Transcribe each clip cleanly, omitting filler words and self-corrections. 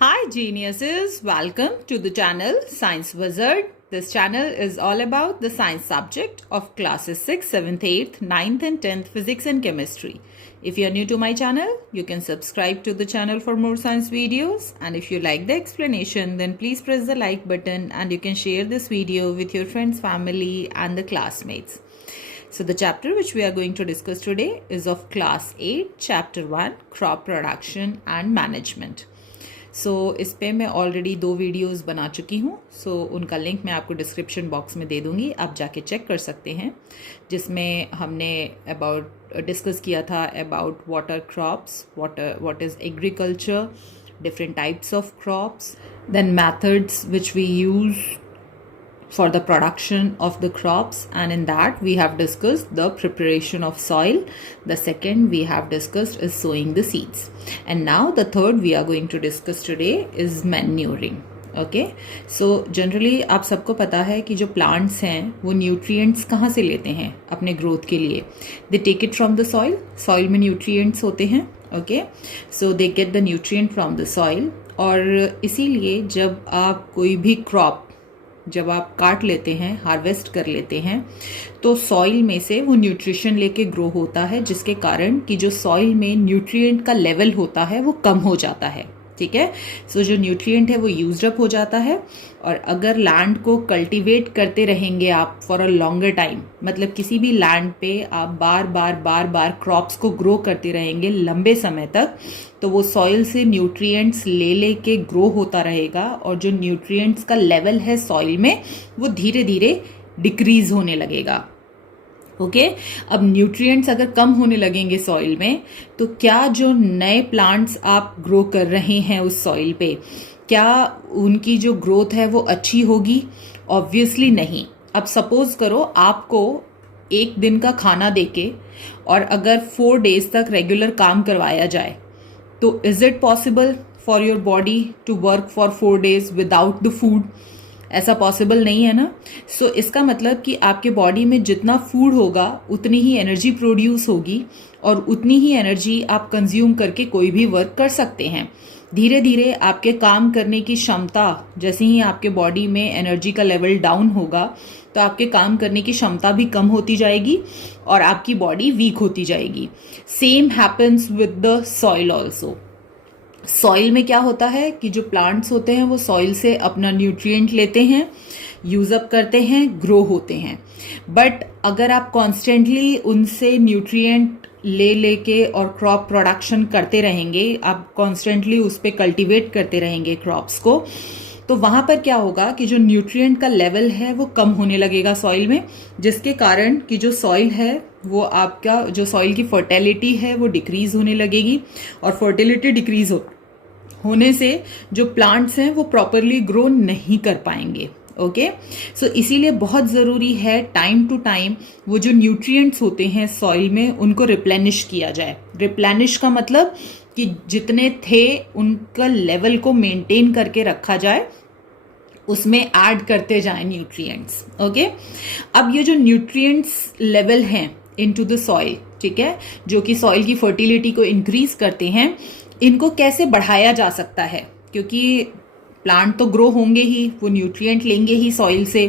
Hi geniuses, welcome to the channel Science Wizard. This channel is all about the science subject of classes 6th, 7th, 8th, 9th and 10th physics and chemistry. If you are new to my channel, you can subscribe to the channel for more science videos, and if you like the explanation then please press the like button and you can share this video with your friends, family and the classmates. So the chapter which we are going to discuss today is of class 8, chapter 1, crop production and management. इस पे मैं already 2 videos बना चुकी हूँ. उनका link मैं आपको description box में दे दूँगी, आप जाके चेक कर सकते हैं, जिसमें हमने डिस्कस किया था about water crops, what is agriculture, different types of crops, then methods which we use for the production of the crops, and in that we have discussed the preparation of soil. The second we have discussed is sowing the seeds, and now the third we are going to discuss today is manuring. Okay, so generally आप सबको पता है कि जो plants हैं वो nutrients कहाँ से लेते हैं अपने ग्रोथ के लिए. They take it from the soil में न्यूट्रिएंट्स होते हैं. Okay, so they get the nutrient from the soil, और इसीलिए जब आप कोई भी क्रॉप जब आप काट लेते हैं, हार्वेस्ट कर लेते हैं, तो सॉइल में से वो न्यूट्रिशन लेके ग्रो होता है, जिसके कारण कि जो सॉइल में न्यूट्रिएंट का लेवल होता है वो कम हो जाता है. ठीक है, सो जो न्यूट्रिएंट है वो यूज्ड अप हो जाता है. और अगर लैंड को कल्टीवेट करते रहेंगे आप फॉर अ लॉन्गर टाइम, मतलब किसी भी लैंड पे आप बार बार क्रॉप्स को ग्रो करते रहेंगे लंबे समय तक, तो वो सॉइल से न्यूट्रिएंट्स ले के ग्रो होता रहेगा, और जो न्यूट्रिएंट्स का लेवल है सॉइल में वो धीरे धीरे डिक्रीज होने लगेगा. ओके, अब न्यूट्रिएंट्स अगर कम होने लगेंगे सॉइल में, तो क्या जो नए प्लांट्स आप ग्रो कर रहे हैं उस सॉइल पे, क्या उनकी जो ग्रोथ है वो अच्छी होगी? ऑब्वियसली नहीं. अब सपोज करो आपको एक दिन का खाना देके और अगर 4 डेज तक रेगुलर काम करवाया जाए, तो is it possible for your body to work for 4 days without the food? ऐसा पॉसिबल नहीं है ना. सो इसका मतलब कि आपके बॉडी में जितना फूड होगा उतनी ही एनर्जी प्रोड्यूस होगी, और उतनी ही एनर्जी आप कंज्यूम करके कोई भी वर्क कर सकते हैं. धीरे धीरे आपके काम करने की क्षमता, जैसे ही आपके बॉडी में एनर्जी का लेवल डाउन होगा, तो आपके काम करने की क्षमता भी कम होती जाएगी और आपकी बॉडी वीक होती जाएगी. Same happens with the soil also. Soil में क्या होता है कि जो प्लांट्स होते हैं वो सॉइल से अपना न्यूट्रिएंट लेते हैं, यूज अप करते हैं, ग्रो होते हैं. बट अगर आप कॉन्स्टेंटली उनसे न्यूट्रिएंट लेके और क्रॉप प्रोडक्शन करते रहेंगे, आप कॉन्स्टेंटली उस पर कल्टिवेट करते रहेंगे क्रॉप्स को, तो वहां पर क्या होगा कि जो न्यूट्रिएंट का लेवल है वो कम होने लगेगा सॉइल में, जिसके कारण कि जो सॉइल है वो आपका जो सॉइल की फर्टिलिटी है वो डिक्रीज होने लगेगी, और फर्टिलिटी डिक्रीज होने से जो प्लांट्स हैं वो प्रॉपरली ग्रो नहीं कर पाएंगे. ओके, सो इसीलिए बहुत ज़रूरी है टाइम टू टाइम वो जो न्यूट्रिएंट्स होते हैं सॉइल में उनको रिप्लेनिश किया जाए. रिप्लेनिश का मतलब कि जितने थे उनका लेवल को मेंटेन करके रखा जाए, उसमें ऐड करते जाएं न्यूट्रिएंट्स. ओके, अब ये जो न्यूट्रिएंट्स लेवल हैं इनटू द सॉइल, ठीक है, जो कि सॉइल की फर्टिलिटी को इंक्रीज करते हैं, इनको कैसे बढ़ाया जा सकता है? क्योंकि प्लांट तो ग्रो होंगे ही, वो न्यूट्रिएंट लेंगे ही सॉइल से,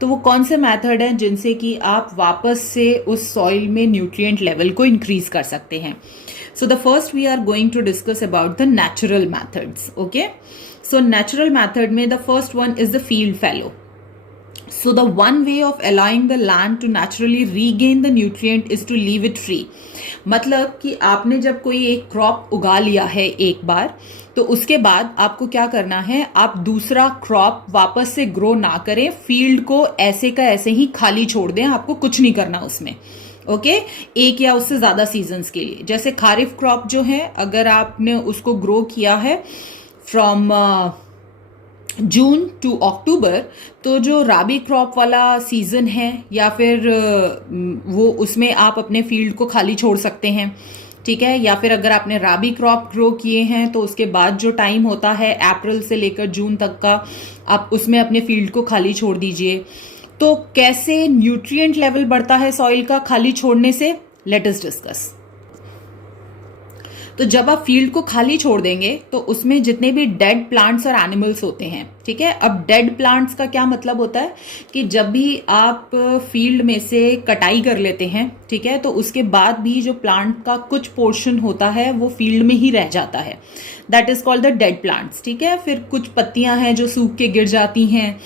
तो वो कौन से मेथड हैं जिनसे कि आप वापस से उस सॉइल में न्यूट्रिएंट लेवल को इंक्रीज कर सकते हैं? So the first we are going to discuss about the natural methods. Okay, so natural method में the first one is the field fallow. So the one way of allowing the land to naturally regain the nutrient is to leave it free. मतलब कि आपने जब कोई एक crop उगा लिया है एक बार, तो उसके बाद आपको क्या करना है, आप दूसरा क्रॉप वापस से ग्रो ना करें, फील्ड को ऐसे का ऐसे ही खाली छोड़ दें, आपको कुछ नहीं करना उसमें. ओके, एक या उससे ज्यादा सीजन्स के लिए. जैसे खारिफ क्रॉप जो है, अगर आपने उसको ग्रो किया है फ्रॉम जून टू अक्टूबर, तो जो राबी क्रॉप वाला सीजन है या फिर वो उसमें आप अपने फील्ड को खाली छोड़ सकते हैं. ठीक है, या फिर अगर आपने राबी क्रॉप ग्रो किए हैं तो उसके बाद जो टाइम होता है अप्रैल से लेकर जून तक का, आप उसमें अपने फील्ड को खाली छोड़ दीजिए. तो कैसे न्यूट्रिएंट लेवल बढ़ता है सॉइल का खाली छोड़ने से? Let us discuss. तो जब आप फील्ड को खाली छोड़ देंगे तो उसमें जितने भी डेड प्लांट्स और एनिमल्स होते हैं, ठीक है। अब डेड प्लांट्स का क्या मतलब होता है कि जब भी आप फील्ड में से कटाई कर लेते हैं, ठीक है, तो उसके बाद भी जो प्लांट का कुछ पोर्शन होता है वो फील्ड में ही रह जाता है, that is called the dead plants, ठीक है। फिर कुछ पत्तियां हैं जो सूख के गिर जाती हैं,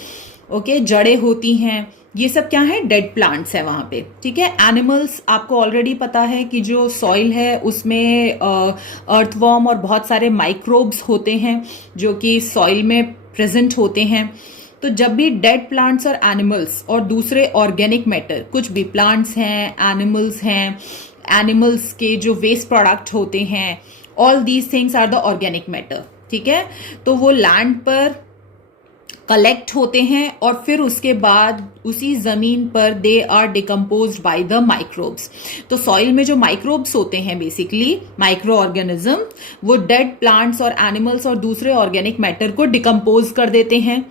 ओके, जड़ें होती हैं, ये सब क्या है, डेड प्लांट्स है वहां पे, ठीक है। एनिमल्स, आपको ऑलरेडी पता है कि जो सॉइल है उसमें अर्थवॉर्म और बहुत सारे माइक्रोब्स होते हैं जो कि सॉइल में प्रेजेंट होते हैं। तो जब भी डेड प्लांट्स और एनिमल्स और दूसरे ऑर्गेनिक मैटर, कुछ भी प्लांट्स हैं, एनिमल्स हैं, एनिमल्स के जो वेस्ट प्रोडक्ट होते हैं, all these things are the organic matter, ठीक है। तो वो लैंड पर कलेक्ट होते हैं और फिर उसके बाद उसी जमीन पर they are decomposed by the microbes. तो सॉइल में जो माइक्रोब्स होते हैं, बेसिकली माइक्रो ऑर्गेनिज्म, वो डेड प्लांट्स और एनिमल्स और दूसरे ऑर्गेनिक मैटर को डिकम्पोज कर देते हैं।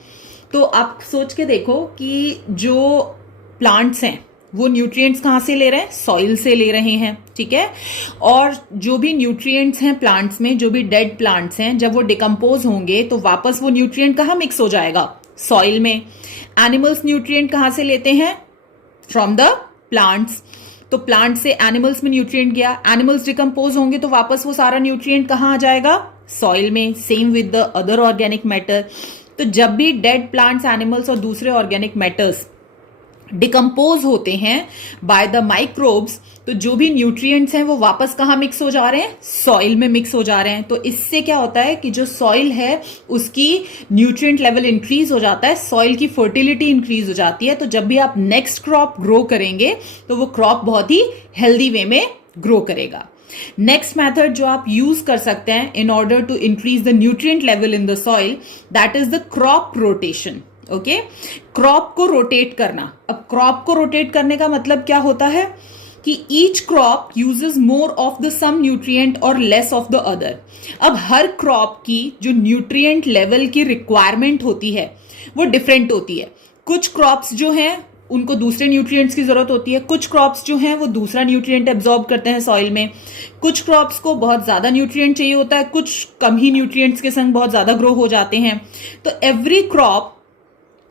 तो आप सोच के देखो कि जो प्लांट्स हैं वो न्यूट्रिएंट्स कहाँ से ले रहे हैं, सॉइल से ले रहे हैं, ठीक है। और जो भी न्यूट्रिएंट्स हैं प्लांट्स में, जो भी डेड प्लांट्स हैं, जब वो डिकम्पोज होंगे तो वापस वो न्यूट्रिएंट कहाँ मिक्स हो जाएगा, सॉइल में। एनिमल्स न्यूट्रिएंट कहाँ से लेते हैं, फ्रॉम द प्लांट्स। तो प्लांट से एनिमल्स में न्यूट्रिएंट गया, एनिमल्स डिकम्पोज होंगे तो वापस वो सारा न्यूट्रिएंट कहाँ आ जाएगा, सॉइल में। Same with the other organic matter. तो जब भी डेड प्लांट्स, एनिमल्स और दूसरे ऑर्गेनिक मैटर्स डिकम्पोज होते हैं बाय द माइक्रोब्स, तो जो भी न्यूट्रिएंट्स हैं वो वापस कहाँ मिक्स हो जा रहे हैं, सॉइल में मिक्स हो जा रहे हैं। तो इससे क्या होता है कि जो सॉइल है उसकी न्यूट्रिएंट लेवल इंक्रीज हो जाता है, सॉइल की फर्टिलिटी इंक्रीज हो जाती है। तो जब भी आप नेक्स्ट क्रॉप ग्रो करेंगे तो वो क्रॉप बहुत ही हेल्दी वे में ग्रो करेगा। नेक्स्ट मेथड जो आप यूज कर सकते हैं in order to increase the nutrient level in the soil, that is the crop rotation. Okay, crop को रोटेट करना। अब क्रॉप को रोटेट करने का मतलब क्या होता है कि each crop uses more of the some nutrient और लेस ऑफ द अदर। अब हर क्रॉप की जो न्यूट्रिएंट लेवल की रिक्वायरमेंट होती है वो डिफरेंट होती है। कुछ क्रॉप्स जो हैं उनको दूसरे न्यूट्रिएंट्स की जरूरत होती है, कुछ क्रॉप्स जो हैं वो दूसरा न्यूट्रिएंट एब्जॉर्ब करते हैं सॉइल में, कुछ क्रॉप्स को बहुत ज्यादा न्यूट्रिएंट चाहिए होता है, कुछ कम ही न्यूट्रिएंट्स के संग बहुत ज्यादा ग्रो हो जाते हैं। तो every crop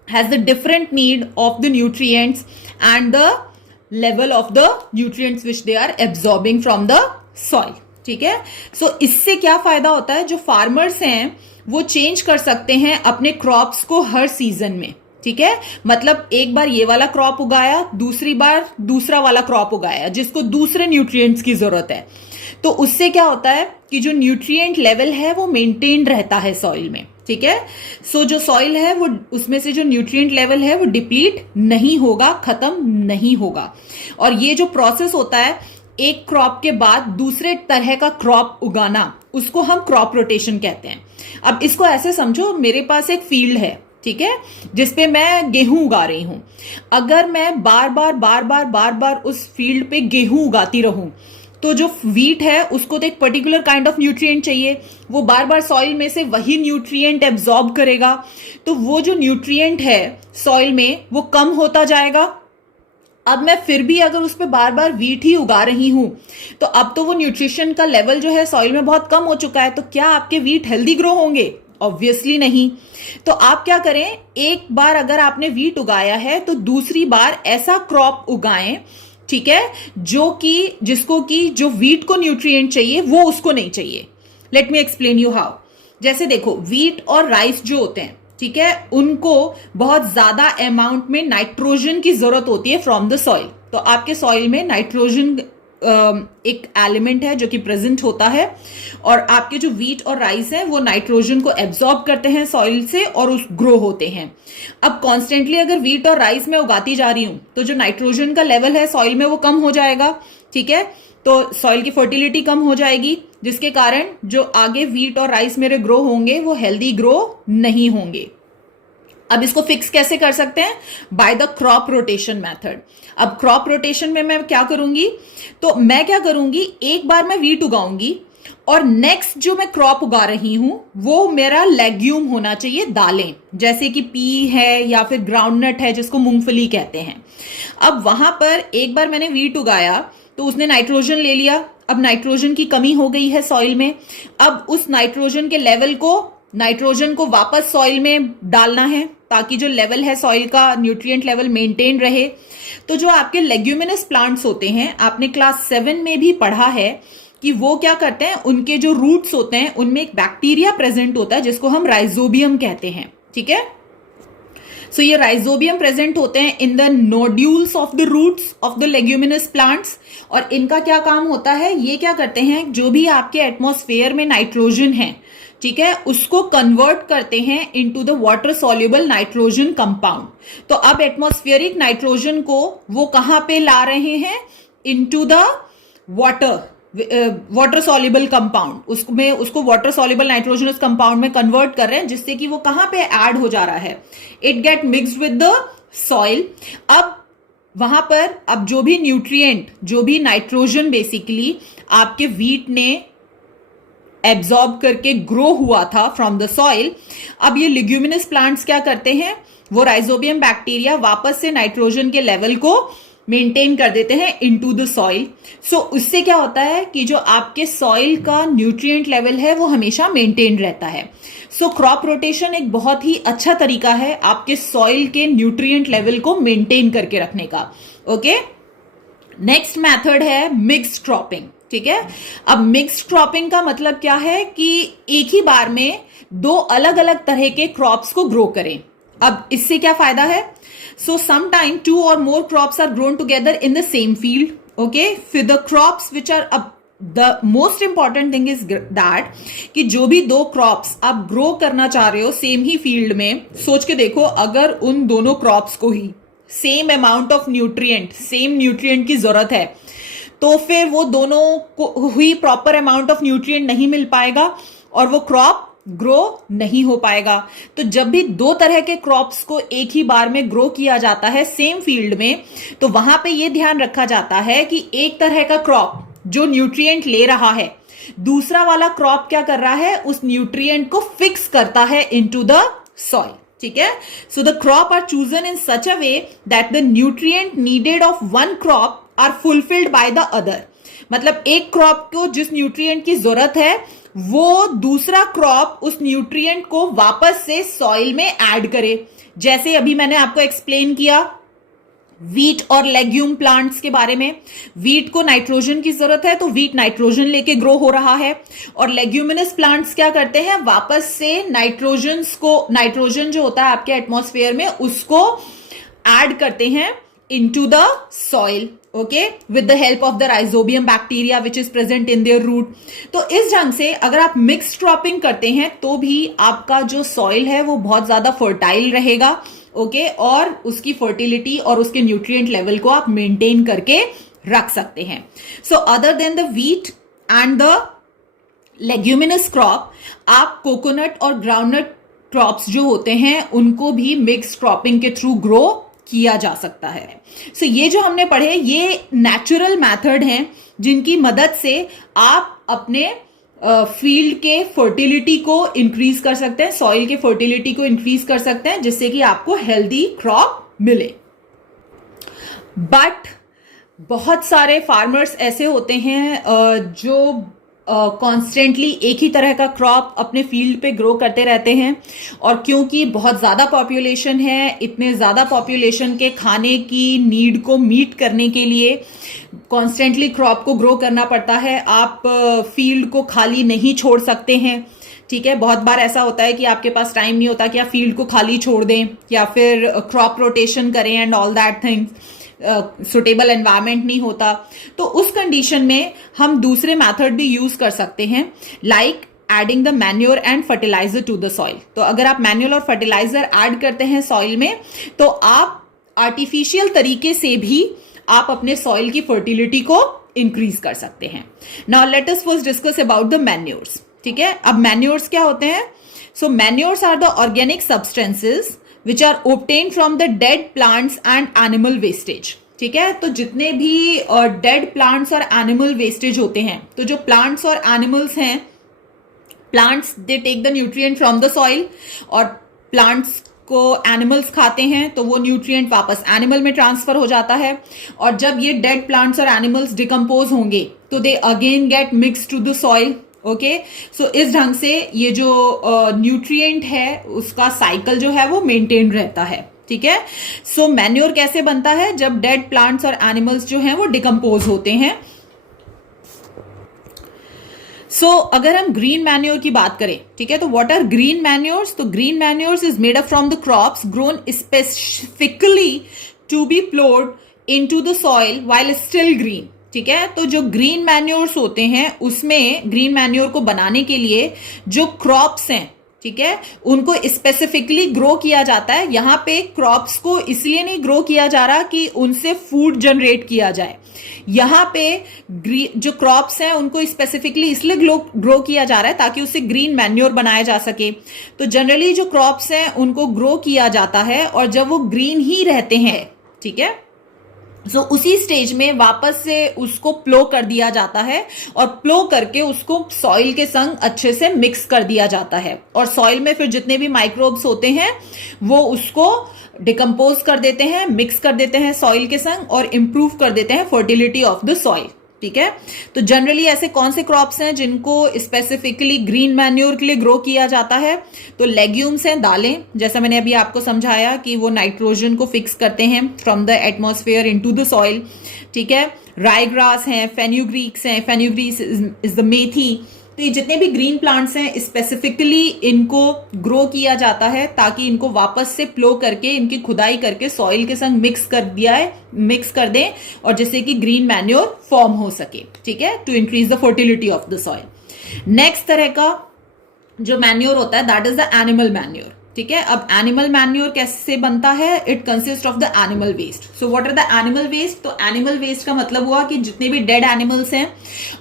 has the different need of the nutrients and the level of the nutrients which they are absorbing from the soil, ठीक है। सो इससे क्या फायदा होता है, जो फार्मर्स हैं वो चेंज कर सकते हैं अपने क्रॉप्स को हर सीजन में, ठीक है। मतलब एक बार ये वाला क्रॉप उगाया, दूसरी बार दूसरा वाला क्रॉप उगाया जिसको दूसरे न्यूट्रिएंट्स की जरूरत है। तो उससे क्या होता है कि जो न्यूट्रिएंट लेवल है वो मेंटेन रहता है सॉइल में, ठीक है। सो जो सॉइल है वो उसमें से जो न्यूट्रिएंट लेवल है वो डिप्लीट नहीं होगा, खत्म नहीं होगा। और ये जो प्रोसेस होता है एक क्रॉप के बाद दूसरे तरह का क्रॉप उगाना, उसको हम क्रॉप रोटेशन कहते हैं। अब इसको ऐसे समझो, मेरे पास एक फील्ड है, ठीक है, जिसपे मैं गेहूं उगा रही हूं। अगर मैं बार बार उस फील्ड पे गेहूं उगाती रहूं तो जो वीट है उसको तो एक पर्टिकुलर काइंड ऑफ न्यूट्रिएंट चाहिए, वो बार बार सॉइल में से वही न्यूट्रिएंट एब्जॉर्ब करेगा। तो वो जो न्यूट्रिएंट है सॉइल में वो कम होता जाएगा। अब मैं फिर भी अगर उस पर बार बार वीट ही उगा रही हूं तो अब तो वो न्यूट्रिशन का लेवल जो है सॉइल में बहुत कम हो चुका है। तो क्या आपके वीट हेल्दी ग्रो होंगे? ऑब्वियसली नहीं। तो आप क्या करें, एक बार अगर आपने वीट उगाया है तो दूसरी बार ऐसा क्रॉप उगाएं, ठीक है, जिसको कि जो वीट को न्यूट्रिएंट चाहिए वो उसको नहीं चाहिए। Let me explain you how. जैसे देखो, वीट और राइस जो होते हैं, ठीक है, उनको बहुत ज्यादा अमाउंट में नाइट्रोजन की जरूरत होती है फ्रॉम द सॉइल। तो आपके सॉइल में नाइट्रोजन एक एलिमेंट है जो कि प्रेजेंट होता है, और आपके जो वीट और राइस हैं वो नाइट्रोजन को एब्जॉर्ब करते हैं सॉइल से और उस ग्रो होते हैं। अब कॉन्स्टेंटली अगर वीट और राइस में उगाती जा रही हूं तो जो नाइट्रोजन का लेवल है सॉइल में वो कम हो जाएगा, ठीक है। तो सॉइल की फर्टिलिटी कम हो जाएगी, जिसके कारण जो आगे वीट और राइस मेरे ग्रो होंगे वो हेल्दी ग्रो नहीं होंगे। अब इसको फिक्स कैसे कर सकते हैं? By the crop rotation method. अब क्रॉप रोटेशन में मैं क्या करूंगी, तो मैं क्या करूंगी, एक बार मैं वीट उगाऊंगी और नेक्स्ट जो मैं क्रॉप उगा रही हूं वो मेरा लेग्यूम होना चाहिए, दालें, जैसे कि पी है या फिर ग्राउंडनट है जिसको मूंगफली कहते हैं। अब वहां पर एक बार मैंने वीट उगाया तो उसने नाइट्रोजन ले लिया, अब नाइट्रोजन की कमी हो गई है सॉइल में, अब उस नाइट्रोजन के लेवल को, नाइट्रोजन को वापस सॉइल में डालना है ताकि जो लेवल है सॉइल का, न्यूट्रिएंट लेवल मेंटेन रहे। तो जो आपके लेग्यूमिनस प्लांट्स होते हैं, आपने क्लास 7 में भी पढ़ा है कि वो क्या करते हैं, उनके जो रूट्स होते हैं उनमें एक बैक्टीरिया प्रेजेंट होता है जिसको हम राइजोबियम कहते हैं, ठीक है। सो ये राइजोबियम प्रेजेंट होते हैं in the nodules of the roots of the leguminous plants, और इनका क्या काम होता है, ये क्या करते हैं, जो भी आपके एटमॉस्फेयर में नाइट्रोजन है, ठीक है, उसको कन्वर्ट करते हैं into the water soluble nitrogen compound. तो अब एटमॉस्फेरिक नाइट्रोजन को वो कहां पे ला रहे हैं, into the water soluble compound, उसमें उसको वाटर सॉल्युबल नाइट्रोजनस कंपाउंड में कन्वर्ट कर रहे हैं, जिससे कि वो कहां पे ऐड हो जा रहा है, it get mixed with the soil. अब वहां पर अब जो भी न्यूट्रिएंट, जो भी नाइट्रोजन बेसिकली आपके वीट ने एब्जॉर्ब करके ग्रो हुआ था फ्रॉम द सॉइल, अब ये लिग्यूमिनस प्लांट्स क्या करते हैं, वो राइजोबियम बैक्टीरिया वापस से नाइट्रोजन के लेवल को मेंटेन कर देते हैं इनटू द सॉइल। सो उससे क्या होता है कि जो आपके सॉइल का न्यूट्रिएंट लेवल है वो हमेशा मेंटेन रहता है। सो क्रॉप रोटेशन एक बहुत ही अच्छा तरीका है आपके सॉइल के न्यूट्रिएंट लेवल को मेंटेन करके रखने का। ओके, नेक्स्ट मेथड है मिक्स्ड क्रॉपिंग, ठीक है। अब मिक्स्ड क्रॉपिंग का मतलब क्या है कि एक ही बार में दो अलग अलग तरह के क्रॉप्स को ग्रो करें। अब इससे क्या फायदा है, so sometime 2 or more crops are grown together in the same field, okay, for the crops which are up, the most important thing is that कि जो भी दो क्रॉप्स आप ग्रो करना चाह रहे हो सेम ही फील्ड में, सोच के देखो अगर उन दोनों क्रॉप्स को ही same amount of nutrient, same nutrient की जरूरत है, तो फिर वो दोनों को ही प्रॉपर अमाउंट ऑफ न्यूट्रिएंट नहीं मिल पाएगा और वो क्रॉप ग्रो नहीं हो पाएगा। तो जब भी दो तरह के क्रॉप्स को एक ही बार में ग्रो किया जाता है सेम फील्ड में, तो वहां पे ये ध्यान रखा जाता है कि एक तरह का क्रॉप जो न्यूट्रिएंट ले रहा है, दूसरा वाला क्रॉप क्या कर रहा है, उस न्यूट्रिएंट को फिक्स करता है इनटू द सॉइल, ठीक है। So the crop are chosen in such a way that the nutrient needed of one crop are fulfilled by the other. मतलब एक क्रॉप को जिस न्यूट्रिएंट की जरूरत है वो दूसरा क्रॉप उस न्यूट्रिएंट को वापस से सॉइल में ऐड करे। जैसे अभी मैंने आपको एक्सप्लेन किया वीट और लेग्यूम प्लांट्स के बारे में, वीट को नाइट्रोजन की जरूरत है तो वीट नाइट्रोजन लेके ग्रो हो रहा है, और लेग्यूमिनस प्लांट्स क्या करते हैं, वापस से नाइट्रोजन जो होता है आपके एटमॉस्फेयर में उसको ऐड करते हैं into the soil, okay, with the help of the rhizobium bacteria which is present in their root। तो इस ढंग से अगर आप मिक्स्ड क्रॉपिंग करते हैं तो भी आपका जो सॉइल है वो बहुत ज्यादा फर्टाइल रहेगा, ओके, और उसकी फर्टिलिटी और उसके न्यूट्रिएंट लेवल को आप मेंटेन करके रख सकते हैं। So other than the wheat and the leguminous crop, आप कोकोनट और ग्राउंडनट क्रॉप्स जो होते हैं उनको भी मिक्स्ड क्रॉपिंग के थ्रू ग्रो किया जा सकता है। सो ये जो हमने पढ़े ये नेचुरल मेथड हैं जिनकी मदद से आप अपने फील्ड के फर्टिलिटी को इंक्रीज कर सकते हैं, सॉइल के फर्टिलिटी को इंक्रीज कर सकते हैं, जिससे कि आपको हेल्दी क्रॉप मिले। बट बहुत सारे फार्मर्स ऐसे होते हैं जो कॉन्स्टेंटली एक ही तरह का क्रॉप अपने फील्ड पे ग्रो करते रहते हैं, और क्योंकि बहुत ज़्यादा पॉपुलेशन है, इतने ज़्यादा पॉपुलेशन के खाने की नीड को मीट करने के लिए कॉन्स्टेंटली क्रॉप को ग्रो करना पड़ता है। आप फील्ड को खाली नहीं छोड़ सकते हैं, ठीक है। बहुत बार ऐसा होता है कि आपके पास टाइम नहीं होता कि आप फील्ड को खाली छोड़ दें या फिर क्रॉप रोटेशन करें and all that things, suitable environment नहीं होता। तो उस कंडीशन में हम दूसरे मेथड भी यूज कर सकते हैं, like adding the manure and fertiliser to the soil. तो अगर आप मैन्योर और फर्टिलाइजर ऐड करते हैं सॉइल में तो आप आर्टिफिशियल तरीके से भी आप अपने सॉइल की फर्टिलिटी को इंक्रीज कर सकते हैं। Now let us first discuss about the manures, ठीक है। अब मैन्योर्स क्या होते हैं, so manures are the organic substances which are obtained from the dead plants and animal wastage, ठीक है। तो जितने भी डेड प्लांट्स और एनिमल वेस्टेज होते हैं, तो जो प्लांट्स और एनिमल्स हैं, plants they take the nutrient from the soil और प्लांट्स को एनिमल्स खाते हैं तो वो न्यूट्रिएंट वापस एनिमल में ट्रांसफर हो जाता है, और जब ये डेड प्लांट्स और एनिमल्स डिकम्पोज होंगे तो they again get mix to the soil. Okay, so इस ढंग से ये जो न्यूट्रिएंट है उसका साइकिल जो है वो मेंटेन रहता है। ठीक है, सो मैन्योर कैसे बनता है? जब डेड प्लांट्स और एनिमल्स जो हैं वो डिकम्पोज होते हैं। अगर हम ग्रीन मैन्योर की बात करें, ठीक है, तो व्हाट आर ग्रीन मैन्योर्स? तो green manures is made up from the crops grown specifically to be ploughed into the soil while still green. ठीक है, तो जो ग्रीन मैन्योर्स होते हैं उसमें ग्रीन मैन्योर को बनाने के लिए जो क्रॉप्स हैं, ठीक है, उनको स्पेसिफिकली ग्रो किया जाता है। यहां पे क्रॉप्स को इसलिए नहीं ग्रो किया जा रहा कि उनसे फूड जनरेट किया जाए, यहां पे जो क्रॉप्स हैं उनको स्पेसिफिकली इसलिए ग्रो किया जा रहा है ताकि उससे ग्रीन मैन्योर बनाया जा सके। तो जनरली जो क्रॉप्स हैं उनको ग्रो किया जाता है और जब वो ग्रीन ही रहते हैं, ठीक है, उसी स्टेज में वापस से उसको प्लो कर दिया जाता है और प्लो करके उसको सॉइल के संग अच्छे से मिक्स कर दिया जाता है, और सॉइल में फिर जितने भी माइक्रोब्स होते हैं वो उसको डिकम्पोज कर देते हैं, मिक्स कर देते हैं सॉइल के संग और इंप्रूव कर देते हैं फर्टिलिटी ऑफ द सॉइल। ठीक है, तो जनरली ऐसे कौन से क्रॉप्स हैं जिनको स्पेसिफिकली ग्रीन मैन्योर के लिए ग्रो किया जाता है? तो लेग्यूम्स हैं, दालें, जैसा मैंने अभी आपको समझाया कि वो नाइट्रोजन को फिक्स करते हैं from the atmosphere into the soil. ठीक है, राई ग्रास हैं, फेन्यूग्रीक्स हैं, फेन्यूग्रीक इज द मेथी। तो ये जितने भी ग्रीन प्लांट्स हैं स्पेसिफिकली इनको ग्रो किया जाता है ताकि इनको वापस से प्लो करके इनकी खुदाई करके सॉइल के संग मिक्स कर दें और जिससे कि ग्रीन मैन्योर फॉर्म हो सके। ठीक है, to increase the fertility of the soil. Next तरह का जो मैन्योर होता है that is the animal manure. ठीक है, अब एनिमल मैन्योर कैसे बनता है? It consist of the animal waste. So what are the animal waste? तो एनिमल वेस्ट का मतलब हुआ कि जितने भी डेड एनिमल्स हैं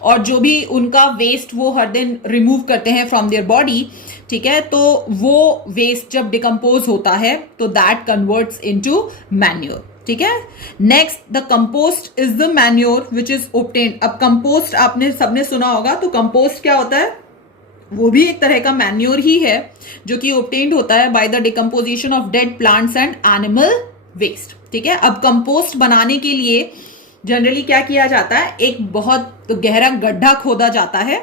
और जो भी उनका वेस्ट वो हर दिन रिमूव करते हैं फ्रॉम देयर बॉडी, ठीक है, तो वो वेस्ट जब डिकम्पोज होता है तो दैट कन्वर्ट्स इनटू मैन्योर। ठीक है, next the compost is the manure which is obtained. अब कंपोस्ट आपने सबने सुना होगा, तो कंपोस्ट क्या होता है? वो भी एक तरह का मैन्योर ही है जो कि ऑब्टेन्ड होता है by the decomposition of dead plants and animal waste. ठीक है, अब कंपोस्ट बनाने के लिए जनरली क्या किया जाता है? एक बहुत गहरा गड्ढा खोदा जाता है।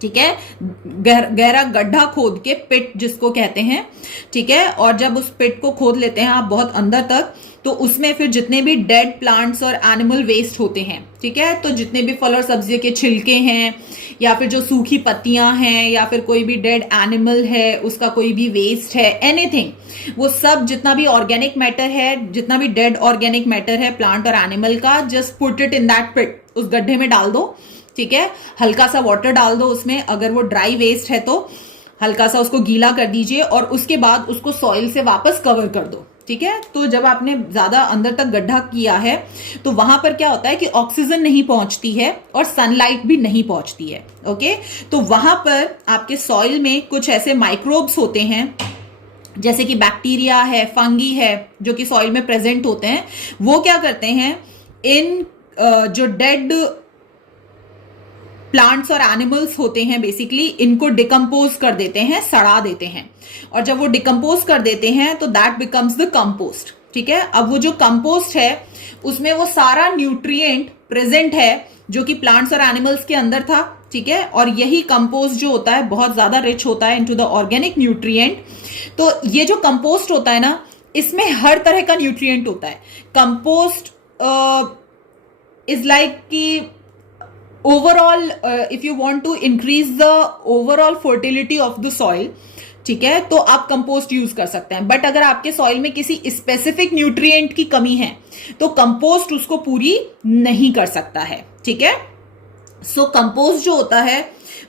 ठीक है, गहरा गड्ढा खोद के पिट जिसको कहते हैं। ठीक है, और जब उस पिट को खोद लेते हैं आप बहुत अंदर तक, तो उसमें फिर जितने भी डेड प्लांट्स और एनिमल वेस्ट होते हैं, ठीक है, तो जितने भी फल और सब्जियों के छिलके हैं या फिर जो सूखी पत्तियां हैं या फिर कोई भी डेड एनिमल है उसका कोई भी वेस्ट है, एनीथिंग, वो सब जितना भी ऑर्गेनिक मैटर है, जितना भी डेड ऑर्गेनिक मैटर है प्लांट और एनिमल का, just put it in that pit, उस गड्ढे में डाल दो। ठीक है, हल्का सा वाटर डाल दो उसमें, अगर वो ड्राई वेस्ट है तो हल्का सा उसको गीला कर दीजिए और उसके बाद उसको सॉइल से वापस कवर कर दो। ठीक है, तो जब आपने ज्यादा अंदर तक गड्ढा किया है तो वहां पर क्या होता है कि ऑक्सीजन नहीं पहुंचती है और सनलाइट भी नहीं पहुंचती है। ओके, तो वहां पर आपके सॉइल में कुछ ऐसे माइक्रोब्स होते हैं जैसे कि बैक्टीरिया है, फंगी है, जो कि सॉइल में प्रेजेंट होते हैं। वो क्या करते हैं, इन जो डेड प्लांट्स और एनिमल्स होते हैं बेसिकली इनको डिकम्पोज कर देते हैं, सड़ा देते हैं, और जब वो डिकम्पोज कर देते हैं तो दैट बिकम्स द कंपोस्ट। ठीक है, अब वो जो कंपोस्ट है उसमें वो सारा न्यूट्रिएंट प्रेजेंट है जो कि प्लांट्स और एनिमल्स के अंदर था। ठीक है, और यही कंपोस्ट जो होता है बहुत ज्यादा रिच होता है इनटू द ऑर्गेनिक न्यूट्रिएंट। तो ये जो कंपोस्ट होता है ना, इसमें हर तरह का न्यूट्रिएंट होता है। कंपोस्ट इज लाइक कि overall if you want to increase the overall fertility of the soil, ठीक है, तो आप कंपोस्ट यूज कर सकते हैं। बट अगर आपके सॉइल में किसी स्पेसिफिक न्यूट्रिएंट की कमी है तो कंपोस्ट उसको पूरी नहीं कर सकता है। ठीक है, सो कंपोस्ट जो होता है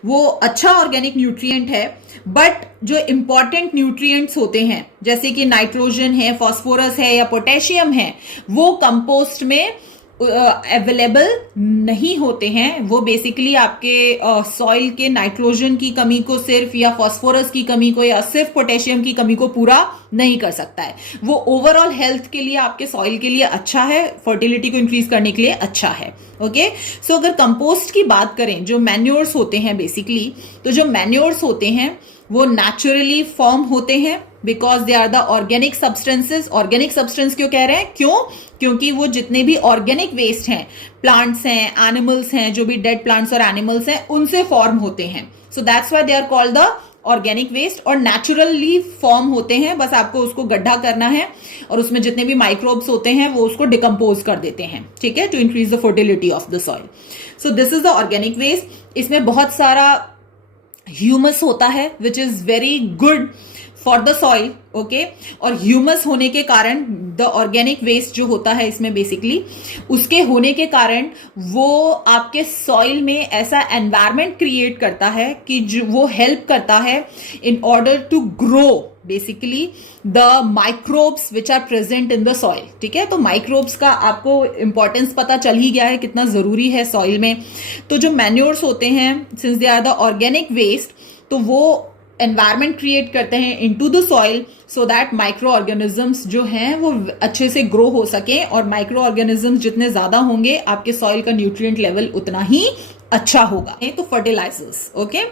वो अच्छा ऑर्गेनिक न्यूट्रिएंट है, बट जो इंपॉर्टेंट न्यूट्रिएंट्स होते हैं जैसे कि नाइट्रोजन है, फास्फोरस है या पोटेशियम है, वो कंपोस्ट में अवेलेबल नहीं होते हैं, वो बेसिकली आपके सॉइल के नाइट्रोजन की कमी को सिर्फ, या फास्फोरस की कमी को, या सिर्फ पोटेशियम की कमी को पूरा नहीं कर सकता है। वो ओवरऑल हेल्थ के लिए, आपके सॉइल के लिए अच्छा है, फर्टिलिटी को इंक्रीज करने के लिए अच्छा है। ओके, सो अगर कंपोस्ट की बात करें, जो मैन्योर्स होते हैं बेसिकली, तो जो मैन्योर्स होते हैं वो नेचुरली फॉर्म होते हैं because they are the organic substances. Organic substance क्यों कह रहे हैं? क्योंकि वो जितने भी ऑर्गेनिक वेस्ट हैं, प्लांट्स हैं, एनिमल्स हैं, जो भी डेड प्लांट्स और एनिमल्स हैं, उनसे फॉर्म होते हैं। So that's why they are called the organic waste, और नेचुरली फॉर्म होते हैं। बस आपको उसको गड्ढा करना है और उसमें जितने भी माइक्रोब्स होते हैं वो उसको डिकम्पोज कर देते हैं, ठीक है, to increase the fertility of the soil. So this is the organic waste. इसमें बहुत सारा ह्यूमस होता है which is very good for the soil. Okay, और ह्यूमस होने के कारण, द ऑर्गेनिक वेस्ट जो होता है इसमें बेसिकली, उसके होने के कारण वो आपके सॉइल में ऐसा एनवायरमेंट क्रिएट करता है कि जो वो हेल्प करता है in order to grow basically the microbes which are present in the soil. ठीक है, तो माइक्रोब्स का आपको इंपॉर्टेंस पता चल ही गया है कितना जरूरी है सॉइल में। तो जो मैन्योर्स होते हैं, since they are the organic waste, तो वो एनवायरमेंट क्रिएट करते हैं into the soil so that micro organisms जो हैं वो अच्छे से ग्रो हो सके, और माइक्रो ऑर्गेनिजम्स जितने ज्यादा होंगे आपके सॉइल का न्यूट्रिएंट लेवल उतना ही अच्छा होगा। तो फर्टिलाइजर्स, ओके,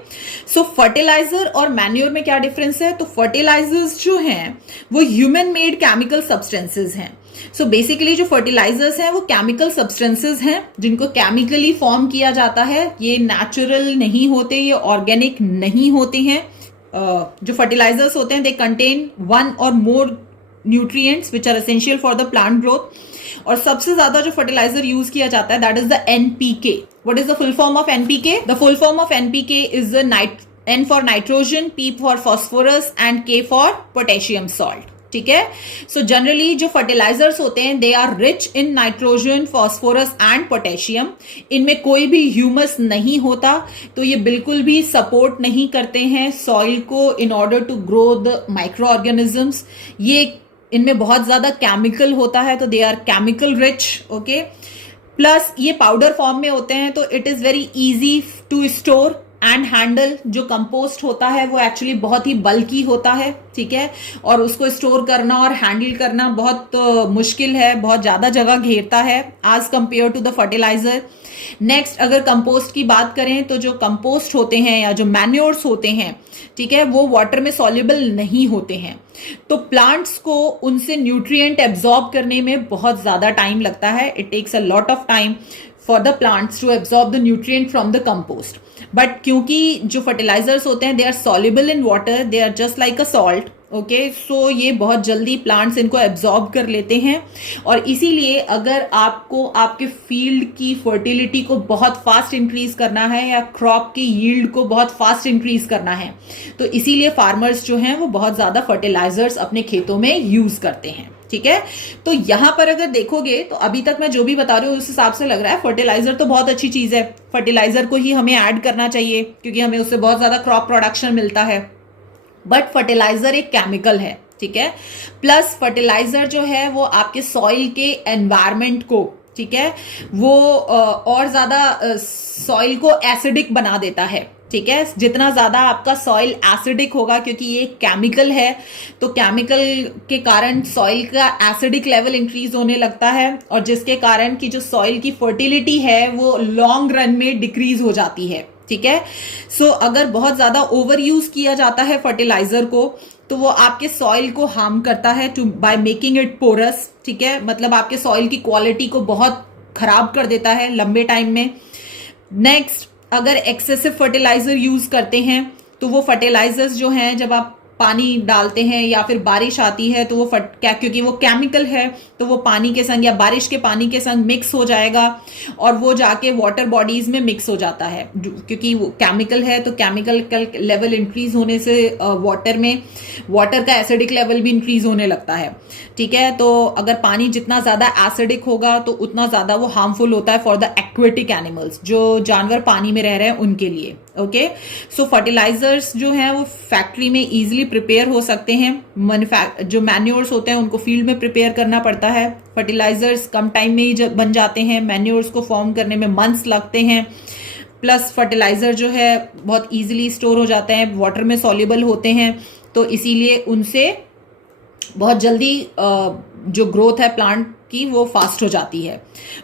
सो फर्टिलाइजर और मैन्योर में क्या डिफरेंस है? तो फर्टिलाइजर्स जो हैं वो ह्यूमन मेड केमिकल सब्सटेंसेस हैं। सो बेसिकली जो फर्टिलाइजर्स हैं वो केमिकल सब्सटेंसेस हैं जिनको केमिकली फॉर्म किया जाता है। ये नेचुरल नहीं होते, ये ऑर्गेनिक नहीं होते हैं। जो फर्टिलाइजर्स होते हैं दे कंटेन वन और more nutrients which are essential for the plant growth. और सबसे ज्यादा जो फर्टिलाइजर यूज किया जाता है that is the NPK. What is the full form of NPK? The full form of NPK is the N for nitrogen, P for phosphorus and K for potassium salt. ठीक है, so generally जो fertilisers होते हैं they are rich in nitrogen, phosphorus and potassium. इनमें कोई भी humus नहीं होता, तो ये बिल्कुल भी सपोर्ट नहीं करते हैं सॉइल को in order to grow the micro organisms. ये इनमें बहुत ज्यादा केमिकल होता है, तो they are chemical rich. Okay, plus ये पाउडर फॉर्म में होते हैं, तो it is very easy to store and handle. जो कंपोस्ट होता है वो एक्चुअली बहुत ही बल्की होता है, ठीक है, और उसको स्टोर करना और हैंडल करना बहुत मुश्किल है, बहुत ज्यादा जगह घेरता है as compare to the fertiliser. Next, अगर कंपोस्ट की बात करें तो जो कंपोस्ट होते हैं या जो मैन्योर्स होते हैं, ठीक है, वो वाटर में सॉल्युबल नहीं होते हैं, तो प्लांट्स को उनसे न्यूट्रिएंट एब्जॉर्ब करने में बहुत ज्यादा टाइम लगता है। It takes a lot of time for the plants to absorb the nutrient from the compost. But क्योंकि जो फर्टिलाइजर्स होते हैं they are soluble in water, they are just like a salt. Okay, so ये बहुत जल्दी plants इनको absorb कर लेते हैं, और इसीलिए अगर आपको आपके फील्ड की फर्टिलिटी को बहुत फास्ट इंक्रीज करना है या क्रॉप की यील्ड को बहुत फास्ट इंक्रीज करना है, तो इसीलिए फार्मर्स जो हैं वो बहुत ज्यादा फर्टिलाइजर्स अपने खेतों में यूज करते हैं। ठीक है, तो यहां पर अगर देखोगे तो अभी तक मैं जो भी बता रही हूँ उस हिसाब से लग रहा है फर्टिलाइजर तो बहुत अच्छी चीज है, फर्टिलाइजर को ही हमें ऐड करना चाहिए क्योंकि हमें उससे बहुत ज्यादा क्रॉप प्रोडक्शन मिलता है। बट फर्टिलाइजर एक केमिकल है, ठीक है, प्लस फर्टिलाइजर जो है वो आपके सॉइल के एनवायरमेंट को, ठीक है, वो और ज्यादा सॉइल को एसिडिक बना देता है। ठीक है, जितना ज्यादा आपका सॉइल एसिडिक होगा, क्योंकि ये केमिकल है, तो केमिकल के कारण सॉइल का एसिडिक लेवल इंक्रीज होने लगता है, और जिसके कारण की जो सॉइल की फर्टिलिटी है वो लॉन्ग रन में डिक्रीज हो जाती है। ठीक है, सो अगर बहुत ज्यादा ओवर यूज किया जाता है फर्टिलाइजर को तो वो आपके सॉइल को हार्म करता है to by making it porous. ठीक है, मतलब आपके सॉइल की क्वालिटी को बहुत खराब कर देता है लंबे टाइम में। नेक्स्ट, अगर एक्सेसिव फर्टिलाइजर यूज करते हैं तो वो फर्टिलाइजर्स जो हैं जब आप पानी डालते हैं या फिर बारिश आती है तो वो क्योंकि वो केमिकल है तो वो पानी के संग या बारिश के पानी के संग मिक्स हो जाएगा और वो जाके वाटर बॉडीज में मिक्स हो जाता है, क्योंकि वो केमिकल है तो केमिकल का लेवल इंक्रीज होने से वाटर में वाटर का एसिडिक लेवल भी इंक्रीज होने लगता है। ठीक है, तो अगर पानी जितना ज्यादा एसिडिक होगा तो उतना ज्यादा वो हार्मफुल होता है फॉर द एक्वेटिक एनिमल्स, जो जानवर पानी में रह रहे हैं उनके लिए। ओके। सो फर्टिलाइजर्स जो हैं वो फैक्ट्री में इजीली प्रिपेयर हो सकते हैं। जो मैन्योर्स होते हैं उनको फील्ड में प्रिपेयर करना पड़ता है। फर्टिलाइजर्स कम टाइम में ही बन जाते हैं, मैन्योर्स को फॉर्म करने में मंथ्स लगते हैं। प्लस फर्टिलाइजर जो है बहुत इजीली स्टोर हो जाते हैं, वाटर में सॉल्युबल होते हैं, तो इसीलिए उनसे बहुत जल्दी जो ग्रोथ है प्लांट की वो फास्ट हो जाती है।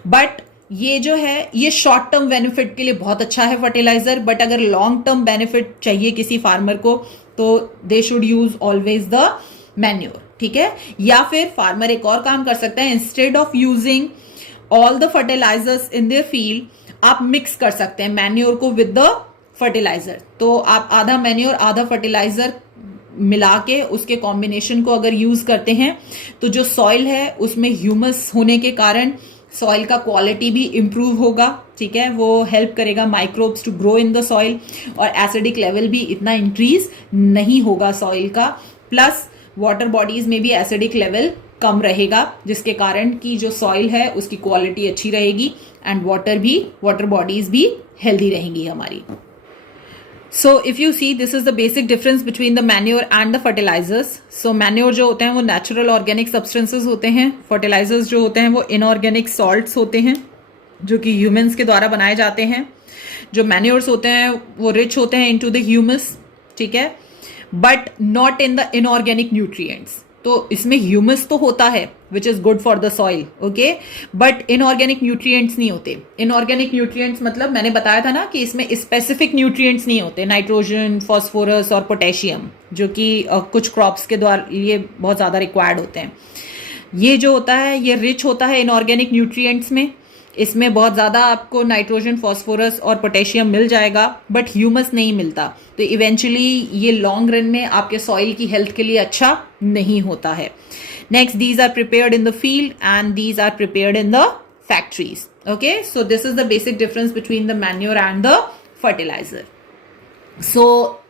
बट ये जो है ये शॉर्ट टर्म बेनिफिट के लिए बहुत अच्छा है फर्टिलाइजर, बट अगर लॉन्ग टर्म बेनिफिट चाहिए किसी फार्मर को तो they should use always the manure, ठीक है। या फिर फार्मर एक और काम कर सकता है, instead of using all the fertilisers in their field आप मिक्स कर सकते हैं मैन्योर को विद द फर्टिलाइजर। तो आप आधा मैन्योर आधा फर्टिलाइजर मिला के उसके कॉम्बिनेशन को अगर यूज करते हैं तो जो सॉइल है उसमें ह्यूमस होने के कारण सॉइल का क्वालिटी भी इंप्रूव होगा, ठीक है। वो हेल्प करेगा microbes to grow in the soil, और एसिडिक लेवल भी इतना इंक्रीज नहीं होगा सॉइल का। प्लस वाटर बॉडीज में भी एसिडिक लेवल कम रहेगा, जिसके कारण की जो सॉइल है उसकी क्वालिटी अच्छी रहेगी एंड वाटर बॉडीज भी हेल्दी रहेंगी हमारी। So if you see, this is the basic difference between the manure and the fertilizers. So manure जो होते हैं वो natural organic substances होते हैं, fertilizers जो होते हैं वो inorganic salts होते हैं जो कि humans के द्वारा बनाए जाते हैं। जो manures होते हैं वो rich होते हैं into the humus, ठीक है, but not in the inorganic nutrients. तो इसमें ह्यूमस तो होता है which is good for the soil, okay, but inorganic nutrients नहीं होते। इनऑर्गेनिक न्यूट्रिएंट्स मतलब मैंने बताया था ना कि इसमें स्पेसिफिक न्यूट्रिएंट्स नहीं होते, नाइट्रोजन, फॉस्फोरस और पोटेशियम, जो कि कुछ क्रॉप्स के द्वारा ये बहुत ज़्यादा रिक्वायर्ड होते हैं। ये जो होता है ये रिच होता है इनऑर्गेनिक न्यूट्रिएंट्स में, इसमें बहुत ज़्यादा आपको नाइट्रोजन, फॉस्फोरस और पोटेशियम मिल जाएगा, बट ह्यूमस नहीं मिलता। तो इवेंचुअली ये लॉन्ग रन में आपके सॉइल की हेल्थ के लिए अच्छा नहीं होता है। Next, these are prepared in the field and these are prepared in the factories, okay. So this is the basic difference between the manure and the fertiliser. So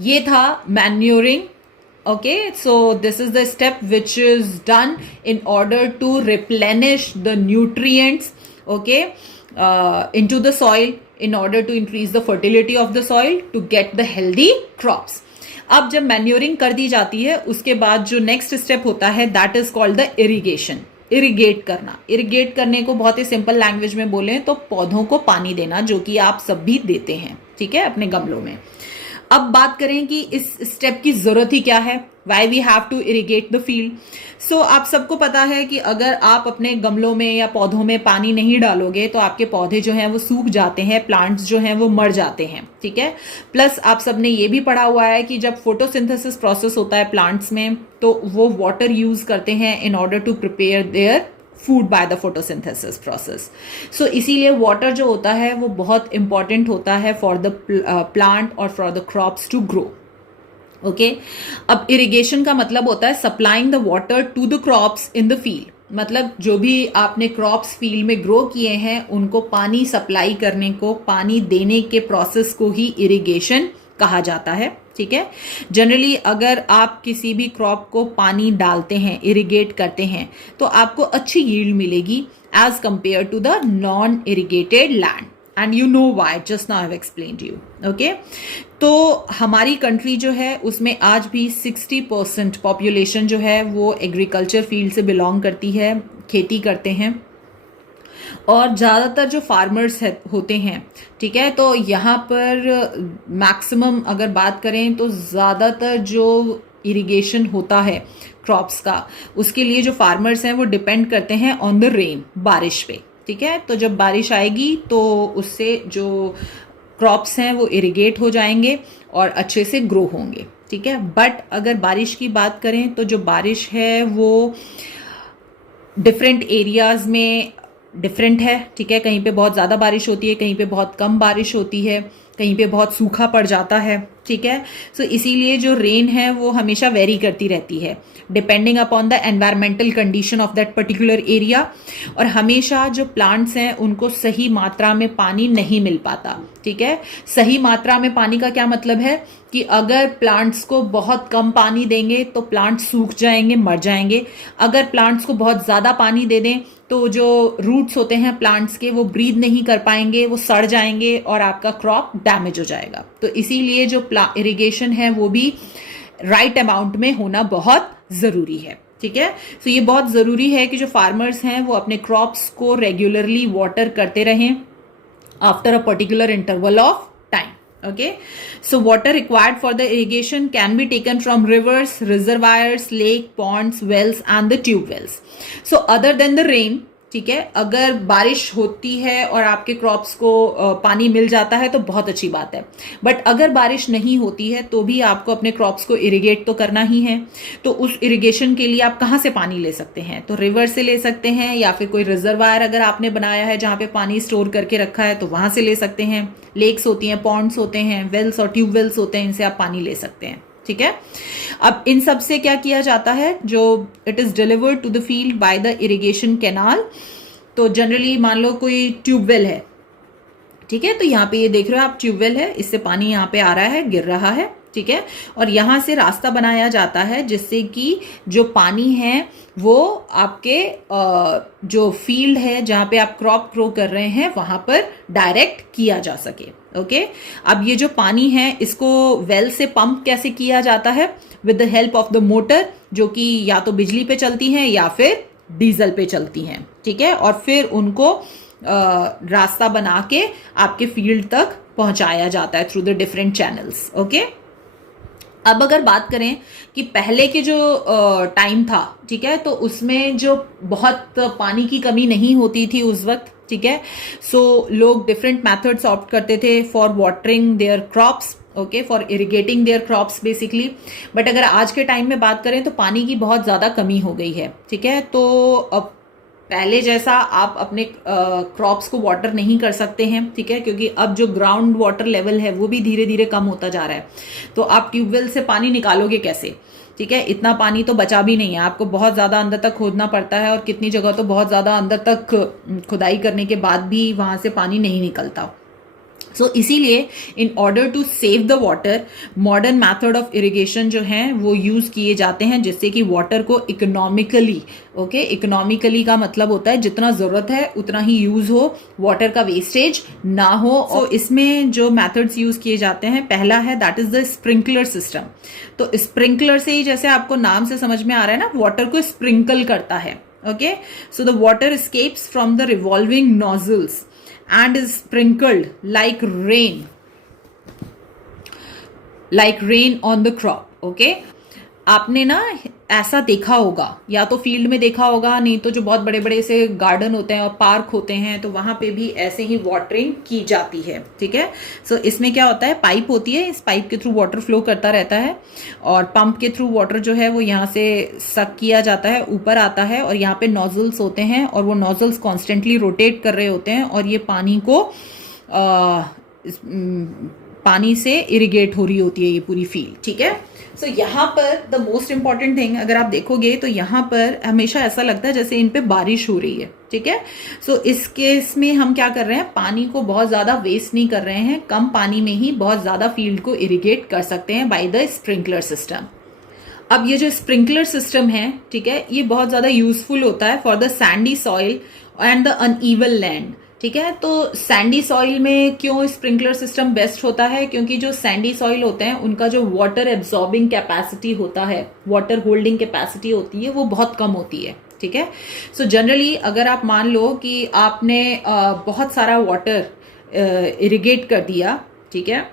ये था manuring, okay, so this is the step which is done in order to replenish the nutrients, okay, into the soil in order to increase the fertility of the soil to get the healthy crops. अब जब manuring कर दी जाती है उसके बाद जो next step होता है that is called the irrigation. Irrigate करना, इरिगेट करने को बहुत ही सिंपल लैंग्वेज में बोले तो पौधों को पानी देना, जो कि आप सब भी देते हैं, ठीक है, अपने गमलों में। अब बात करें कि इस स्टेप की जरूरत ही क्या है, why we have to irrigate the field. So आप सबको पता है कि अगर आप अपने गमलों में या पौधों में पानी नहीं डालोगे तो आपके पौधे जो हैं वो सूख जाते हैं, प्लांट्स जो हैं वो मर जाते हैं, ठीक है। प्लस आप सबने ये भी पढ़ा हुआ है कि जब फोटोसिंथेसिस प्रोसेस होता है प्लांट्स में तो वो वाटर यूज करते हैं in order to prepare their food by the photosynthesis process. So इसीलिए वाटर जो होता है वो बहुत इंपॉर्टेंट होता है फॉर द प्लांट और for the crops to grow, okay. अब इरिगेशन का मतलब होता है supplying the water to the crops in the field, मतलब जो भी आपने क्रॉप्स फील्ड में ग्रो किए हैं उनको पानी सप्लाई करने को, पानी देने के प्रोसेस को ही इरिगेशन कहा जाता है, ठीक है। जनरली अगर आप किसी भी क्रॉप को पानी डालते हैं, इरिगेट करते हैं, तो आपको अच्छी यील्ड मिलेगी as compare to the non irrigated land, and you know why, just now I have explained you, okay. तो हमारी कंट्री जो है उसमें आज भी 60% पॉपुलेशन जो है वो एग्रीकल्चर फील्ड से बिलोंग करती है, खेती करते हैं, और ज़्यादातर जो फार्मर्स होते हैं, ठीक है। तो यहाँ पर मैक्सिमम अगर बात करें तो ज़्यादातर जो इरिगेशन होता है क्रॉप्स का, उसके लिए जो फार्मर्स हैं वो डिपेंड करते हैं ऑन द रेन, बारिश पे, ठीक है। तो जब बारिश आएगी तो उससे जो क्रॉप्स हैं वो इरिगेट हो जाएंगे और अच्छे से ग्रो होंगे, ठीक है। बट अगर बारिश की बात करें तो जो बारिश है वो डिफरेंट एरियाज में डिफरेंट है, ठीक है। कहीं पे बहुत ज़्यादा बारिश होती है, कहीं पे बहुत कम बारिश होती है, कहीं पे बहुत सूखा पड़ जाता है, ठीक है। सो इसीलिए जो रेन है वो हमेशा वेरी करती रहती है depending upon the environmental condition of that particular area, और हमेशा जो प्लांट्स हैं उनको सही मात्रा में पानी नहीं मिल पाता, ठीक है। सही मात्रा में पानी का क्या मतलब है कि अगर प्लांट्स को बहुत कम पानी देंगे तो प्लांट्स सूख जाएंगे, मर जाएंगे। अगर प्लांट्स को बहुत ज़्यादा पानी दे दें तो जो रूट्स होते हैं प्लांट्स के वो ब्रीथ नहीं कर पाएंगे, वो सड़ जाएंगे और आपका क्रॉप डैमेज हो जाएगा। तो इसीलिए जो इरिगेशन है वो भी राइट अमाउंट में होना बहुत ज़रूरी है। ठीक है, तो ये बहुत ज़रूरी है कि जो फार्मर्स हैं वो अपने क्रॉप्स को रेगुलरली वाटर करते रहें after a particular interval of time. Okay, so water required for the irrigation can be taken from rivers, reservoirs, lake, ponds, wells and the tube wells. So other than the rain, ठीक है, अगर बारिश होती है और आपके crops को पानी मिल जाता है तो बहुत अच्छी बात है, बट अगर बारिश नहीं होती है तो भी आपको अपने क्रॉप्स को इरिगेट तो करना ही है। तो उस इरिगेशन के लिए आप कहाँ से पानी ले सकते हैं? तो रिवर से ले सकते हैं, या फिर कोई रिजर्वायर अगर आपने बनाया है जहाँ पे पानी स्टोर करके रखा है तो वहां से ले सकते हैं। लेक्स होती हैं, पॉन्ड्स होते हैं, वेल्स और ट्यूब वेल्स होते हैं, इनसे आप पानी ले सकते हैं। ठीक है, अब इन सब से क्या किया जाता है, जो it is delivered to the field by the irrigation canal. तो जनरली मान लो कोई ट्यूबवेल है, ठीक है, तो यहाँ पे ये देख रहे हो आप ट्यूबवेल है, इससे पानी यहाँ पे आ रहा है, गिर रहा है। ठीक है, और यहाँ से रास्ता बनाया जाता है जिससे कि जो पानी है वो आपके जो फील्ड है जहाँ पे आप क्रॉप ग्रो कर रहे हैं वहां पर डायरेक्ट किया जा सके। ओके, अब ये जो पानी है इसको वेल से पंप कैसे किया जाता है? With the help of the motor, जो कि या तो बिजली पे चलती हैं या फिर डीजल पे चलती हैं। ठीक है, और फिर उनको रास्ता बना के आपके फील्ड तक पहुंचाया जाता है through the different channels. Okay, अब अगर बात करें कि पहले के जो टाइम था, ठीक है, तो उसमें जो बहुत पानी की कमी नहीं होती थी उस वक्त। ठीक है, सो लोग डिफरेंट मेथड्स ऑप्ट करते थे for watering their crops, okay, for irrigating their crops basically. But अगर आज के टाइम में बात करें तो पानी की बहुत ज़्यादा कमी हो गई है। ठीक है, तो अब पहले जैसा आप अपने क्रॉप्स को वाटर नहीं कर सकते हैं। ठीक है, क्योंकि अब जो ग्राउंड वाटर लेवल है वो भी धीरे धीरे कम होता जा रहा है। तो आप ट्यूबवेल से पानी निकालोगे कैसे? ठीक है, इतना पानी तो बचा भी नहीं है, आपको बहुत ज़्यादा अंदर तक खोदना पड़ता है, और कितनी जगह तो बहुत ज़्यादा अंदर तक खुदाई करने के बाद भी वहाँ से पानी नहीं निकलता। सो इसीलिए in order to save the water, modern method of irrigation जो है वो यूज किए जाते हैं, जिससे कि वाटर को इकोनॉमिकली, ओके, इकोनॉमिकली का मतलब होता है जितना जरूरत है उतना ही यूज हो, वाटर का वेस्टेज ना हो। और इसमें जो मेथड्स यूज किए जाते हैं, पहला है that is the sprinkler system. तो स्प्रिंकलर से ही, जैसे आपको नाम से समझ में आ रहा है ना, वाटर को स्प्रिंकल करता है। Okay, so the water escapes from the revolving nozzles and is sprinkled like rain on the crop. Okay, आपने ना ऐसा देखा होगा, या तो फील्ड में देखा होगा, नहीं तो जो बहुत बड़े बड़े से गार्डन होते हैं और पार्क होते हैं तो वहां पे भी ऐसे ही वाटरिंग की जाती है। ठीक है, सो इसमें क्या होता है, पाइप होती है, इस पाइप के थ्रू वाटर फ्लो करता रहता है, और पंप के थ्रू वाटर जो है वो यहाँ से सक किया जाता है, ऊपर आता है, और यहाँ पे नोजल्स होते हैं, और वो नोजल्स कॉन्स्टेंटली रोटेट कर रहे होते हैं, और ये पानी को पानी से इरिगेट हो रही होती है ये पूरी फील्ड। ठीक है, सो यहाँ पर द मोस्ट इंपॉर्टेंट थिंग अगर आप देखोगे तो यहाँ पर हमेशा ऐसा लगता है जैसे इन पे बारिश हो रही है। ठीक है, सो इस केस में हम क्या कर रहे हैं, पानी को बहुत ज्यादा वेस्ट नहीं कर रहे हैं, कम पानी में ही बहुत ज्यादा फील्ड को इरिगेट कर सकते हैं बाय द स्प्रिंकलर सिस्टम। अब ये जो स्प्रिंकलर सिस्टम है, ठीक है, ये बहुत ज्यादा यूजफुल होता है for the Sandy soil and the uneven land. ठीक है, तो सैंडी सॉइल में क्यों स्प्रिंकलर सिस्टम बेस्ट होता है? क्योंकि जो सैंडी सॉइल होते हैं उनका जो वाटर एब्जॉर्बिंग कैपेसिटी होता है, वाटर होल्डिंग कैपेसिटी होती है, वो बहुत कम होती है। ठीक है, सो जनरली अगर आप मान लो कि आपने बहुत सारा वाटर इरिगेट कर दिया, ठीक है,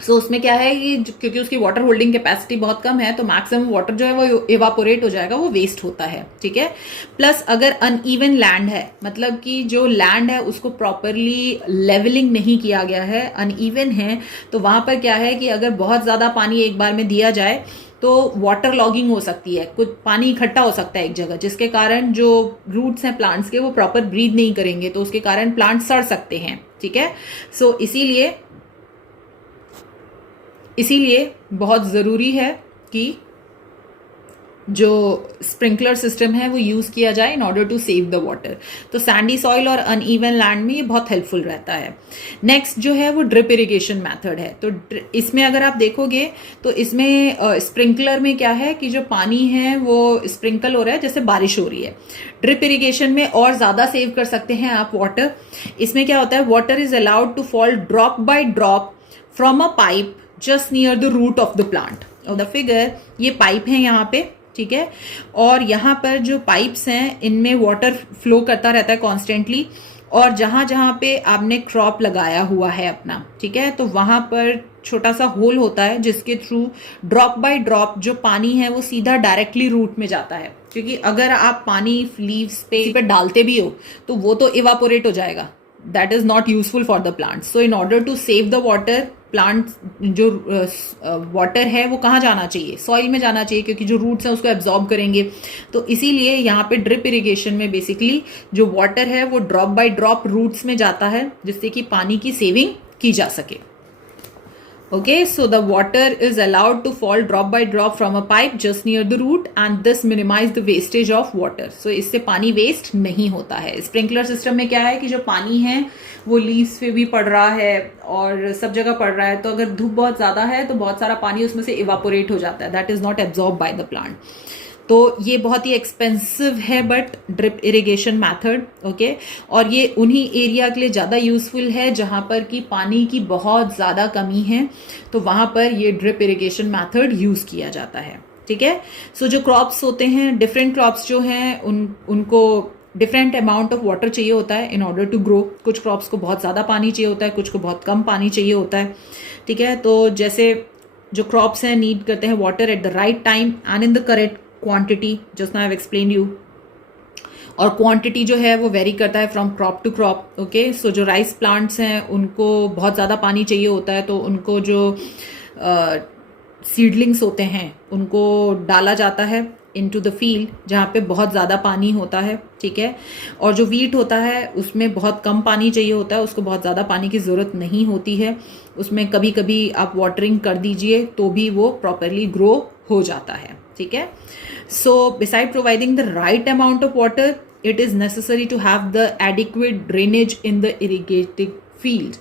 सो उसमें क्या है कि क्योंकि उसकी वाटर होल्डिंग कैपेसिटी बहुत कम है तो मैक्सिमम वाटर जो है वो इवापोरेट हो जाएगा, वो वेस्ट होता है। ठीक है, प्लस अगर अनइवन लैंड है, मतलब कि जो लैंड है उसको प्रॉपरली लेवलिंग नहीं किया गया है, अनइवन है, तो वहां पर क्या है कि अगर बहुत ज्यादा पानी एक बार में दिया जाए तो वाटर लॉगिंग हो सकती है, कुछ पानी इकट्ठा हो सकता है एक जगह, जिसके कारण जो रूट्स हैं प्लांट्स के वो प्रॉपर ब्रीथ नहीं करेंगे, तो उसके कारण प्लांट सड़ सकते हैं। ठीक है, सो इसीलिए बहुत ज़रूरी है कि जो स्प्रिंकलर सिस्टम है वो यूज़ किया जाए in order to save the water. तो सैंडी सॉइल और अनइवन लैंड में ये बहुत हेल्पफुल रहता है। नेक्स्ट जो है वो ड्रिप इरिगेशन मेथड है। तो इसमें अगर आप देखोगे तो इसमें स्प्रिंकलर में क्या है कि जो पानी है वो स्प्रिंकल हो रहा है जैसे बारिश हो रही है। ड्रिप इरिगेशन में और ज़्यादा सेव कर सकते हैं आप वाटर। इसमें क्या होता है, water is allowed to fall drop by drop from a pipe just near the root of the plant. Of the figure ये पाइप है यहाँ पे, ठीक है, और यहाँ पर जो पाइप्स हैं इनमें वाटर फ्लो करता रहता है कॉन्स्टेंटली, और जहां जहां पे आपने क्रॉप लगाया हुआ है अपना, ठीक है, तो वहां पर छोटा सा होल होता है जिसके थ्रू ड्रॉप बाय ड्रॉप जो पानी है वो सीधा डायरेक्टली रूट में जाता है। क्योंकि अगर आप पानी लीव्स पे डालते भी हो तो वो तो इवापोरेट हो जाएगा, that is not useful for the plant. So in order to save the water, plant जो वाटर है वो कहाँ जाना चाहिए, सॉइल में जाना चाहिए, क्योंकि जो रूट्स हैं उसको एब्जॉर्ब करेंगे। तो इसीलिए यहाँ पे ड्रिप इरिगेशन में बेसिकली जो वाटर है वो ड्रॉप बाय ड्रॉप रूट्स में जाता है जिससे कि पानी की सेविंग की जा सके। Okay, so the water is allowed to fall drop by drop from a pipe just near the root and this minimize the wastage of water. So इससे पानी वेस्ट नहीं होता है। स्प्रिंकलर सिस्टम में क्या है कि जो पानी है वो लीव्स पे भी पड़ रहा है और सब जगह पड़ रहा है, तो अगर धूप बहुत ज़्यादा है तो बहुत सारा पानी उसमें से इवापोरेट हो जाता है, that is not absorb by the plant. तो ये बहुत ही एक्सपेंसिव है but drip irrigation method, okay, और ये उन्हीं एरिया के लिए ज़्यादा यूजफुल है जहाँ पर कि पानी की बहुत ज़्यादा कमी है, तो वहाँ पर ये ड्रिप इरिगेशन मेथड यूज़ किया जाता है, ठीक है। सो जो क्रॉप्स होते हैं, डिफरेंट क्रॉप्स जो हैं उनको डिफरेंट अमाउंट ऑफ वाटर चाहिए होता है इन ऑर्डर टू ग्रो। कुछ क्रॉप्स को बहुत ज़्यादा पानी चाहिए होता है, कुछ को बहुत कम पानी चाहिए होता है, ठीक है। तो जैसे जो क्रॉप्स हैं नीड करते हैं water at the right time and in the correct quantity, just now I have explained you. और क्वांटिटी जो है वो वेरी करता है from crop to crop, okay. So जो राइस प्लांट्स हैं उनको बहुत ज़्यादा पानी चाहिए होता है, तो उनको जो सीडलिंग्स होते हैं उनको डाला जाता है इनटू द फील्ड जहाँ पे बहुत ज़्यादा पानी होता है, ठीक है। और जो वीट होता है उसमें बहुत कम पानी चाहिए होता है, उसको बहुत ज़्यादा पानी की ज़रूरत नहीं होती है, उसमें कभी कभी आप वाटरिंग कर दीजिए तो भी वो प्रॉपरली ग्रो हो जाता है, ठीक है। So beside providing the right amount of water it is necessary to have the adequate drainage in the irrigating field.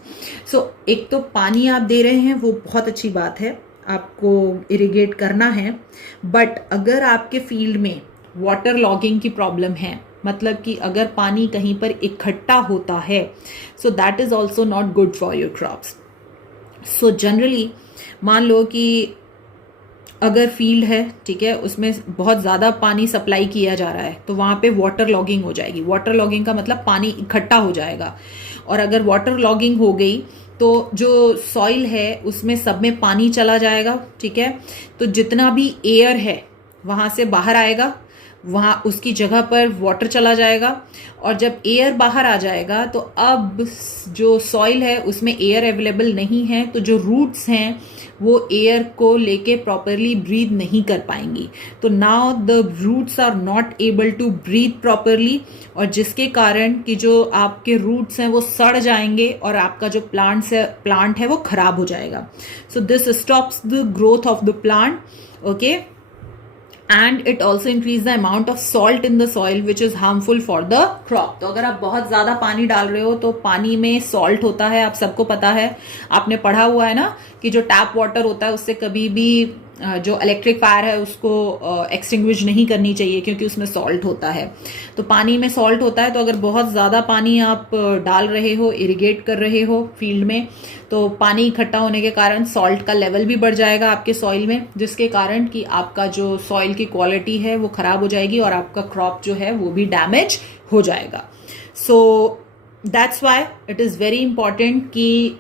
So एक तो पानी आप दे रहे हैं वो बहुत अच्छी बात है, आपको इरिगेट करना है, बट अगर आपके फील्ड में वाटर लॉगिंग की प्रॉब्लम है, मतलब कि अगर पानी कहीं पर इकट्ठा होता है, so that is also not good for your crops. So generally मान लो कि अगर फील्ड है, ठीक है, उसमें बहुत ज़्यादा पानी सप्लाई किया जा रहा है तो वहाँ पे वाटर लॉगिंग हो जाएगी। वाटर लॉगिंग का मतलब पानी इकट्ठा हो जाएगा, और अगर वाटर लॉगिंग हो गई तो जो सॉइल है उसमें सब में पानी चला जाएगा, ठीक है। तो जितना भी एयर है वहाँ से बाहर आएगा, वहाँ उसकी जगह पर वाटर चला जाएगा, और जब एयर बाहर आ जाएगा तो अब जो सॉइल है उसमें एयर अवेलेबल नहीं है, तो जो रूट्स हैं वो एयर को लेके प्रॉपरली ब्रीथ नहीं कर पाएंगी। तो now the roots are not able to breathe properly, और जिसके कारण कि जो आपके रूट्स हैं वो सड़ जाएंगे और आपका जो प्लांट है वो खराब हो जाएगा। So this stops the growth of the plant, okay, and it also increase the amount of salt in the soil which is harmful for the crop। तो अगर आप बहुत ज़्यादा पानी डाल रहे हो तो पानी में सॉल्ट होता है, आप सबको पता है, आपने पढ़ा हुआ है ना कि जो टैप वाटर होता है उससे कभी भी जो इलेक्ट्रिक फायर है उसको एक्सटिंग्विश नहीं करनी चाहिए क्योंकि उसमें सॉल्ट होता है। तो पानी में सॉल्ट होता है, तो अगर बहुत ज़्यादा पानी आप डाल रहे हो, इरिगेट कर रहे हो फील्ड में, तो पानी इकट्ठा होने के कारण सॉल्ट का लेवल भी बढ़ जाएगा आपके सॉइल में, जिसके कारण कि आपका जो सॉइल की क्वालिटी है वो ख़राब हो जाएगी और आपका क्रॉप जो है वो भी डैमेज हो जाएगा। So that's why it is very important कि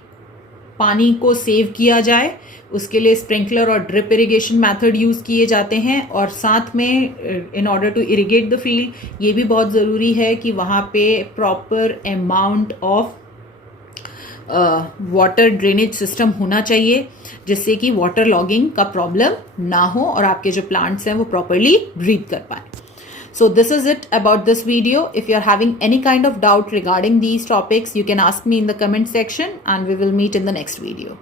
पानी को सेव किया जाए, उसके लिए स्प्रिंकलर और ड्रिप इरिगेशन मेथड यूज़ किए जाते हैं, और साथ में in order to irrigate the field ये भी बहुत ज़रूरी है कि वहाँ पे proper amount of water drainage system होना चाहिए जिससे कि वाटर लॉगिंग का प्रॉब्लम ना हो और आपके जो प्लांट्स हैं वो प्रॉपरली ब्रीथ कर पाए। So this is it about this video. If you are having any kind of doubt regarding these topics, you can ask me in the comment section and we will meet in the next video.